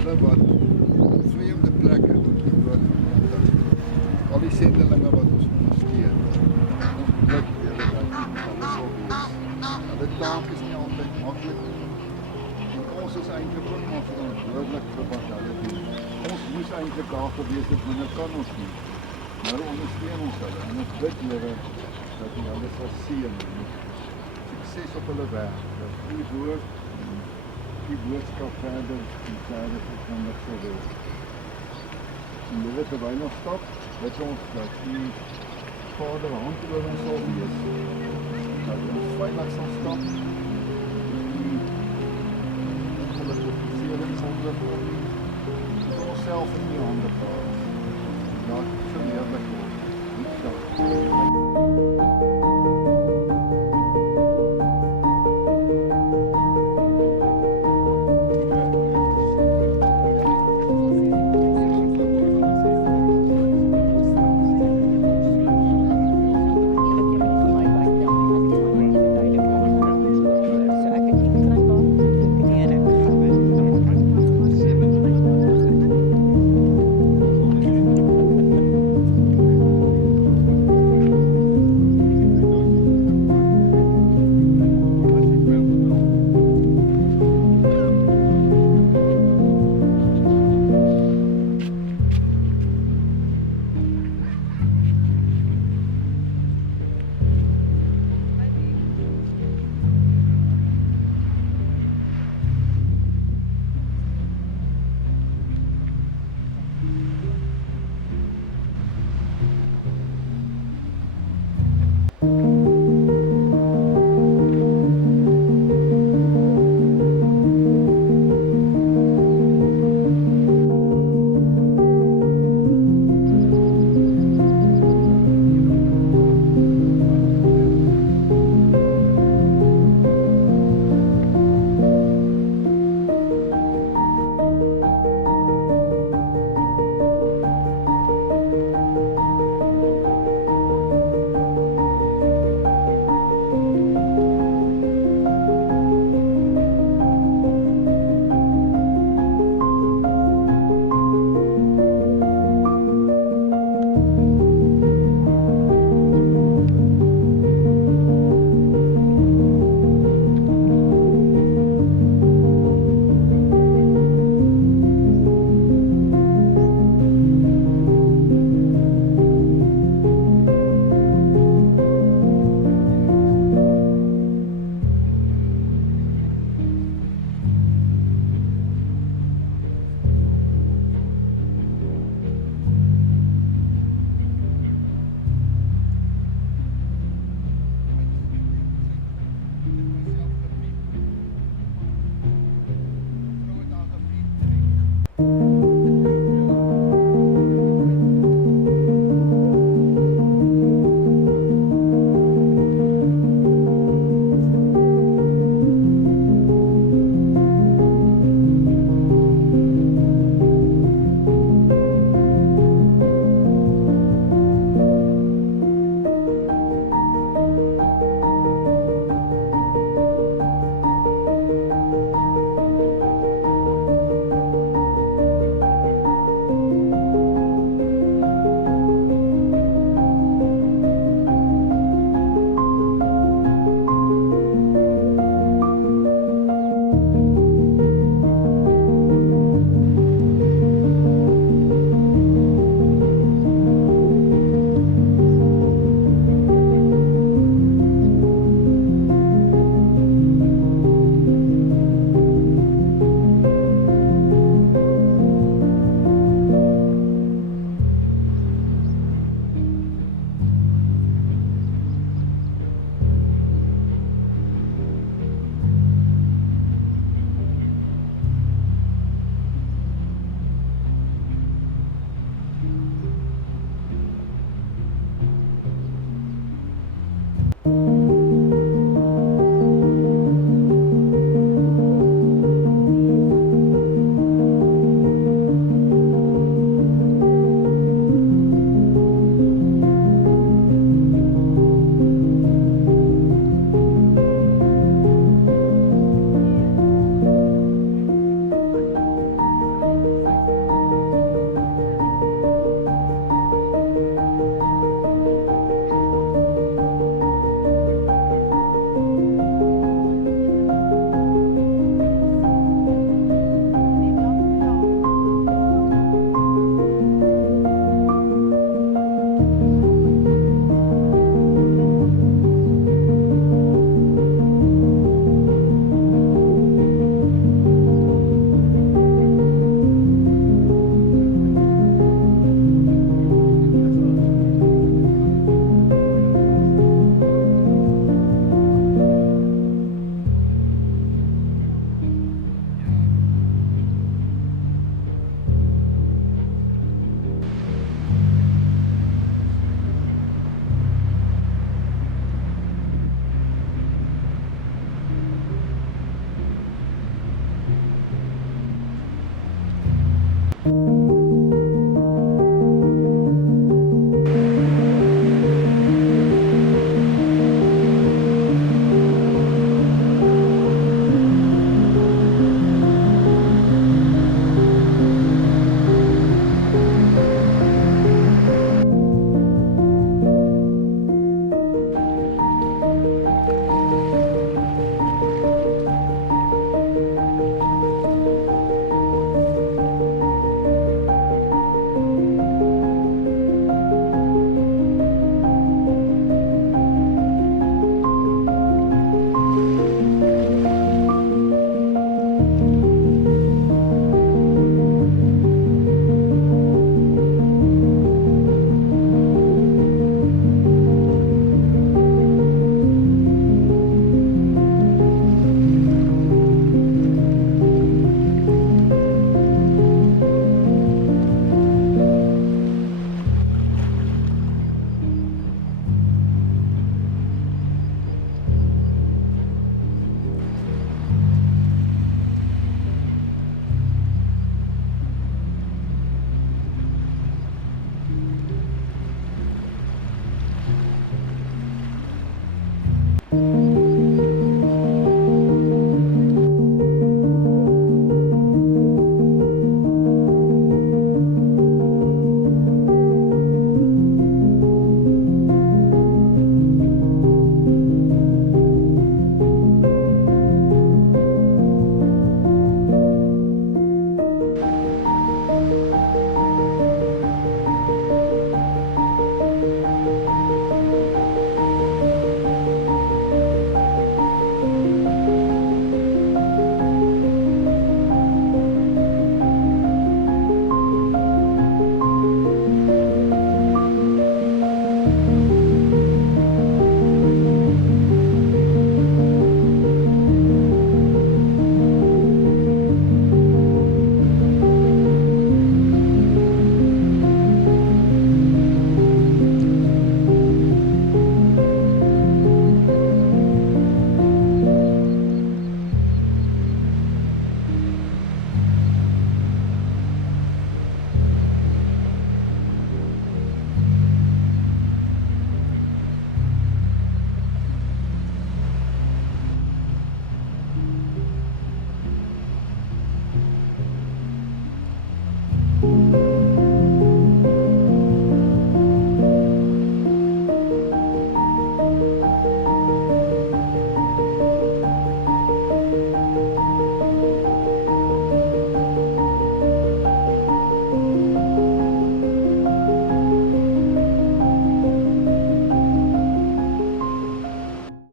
hulle wat vreemde plekke op die woord van kontak. Al die sendelinge wat ons ondersteun. Ons bid julle dat alles sal wees. Hulle taak is nie altyd maklik nie. En ons is eintlik ook maar verantwoordelik vir wat hulle doen. Ons moes eintlik daar gewees het, maar nou kan ons nie. Nou ondersteun ons hulle en ons bid Here dat U hulle sal seën met sukses op hulle werk. Dat U woord en die boodskap verder en verder verkondig sal word. En Here, terwyl ons stap, bid ons dat U Vader hand oor ons sal wees. Dat ons veilig sal stap. Dat U ongelukkige verseering sal ondergaan. Vir onsself en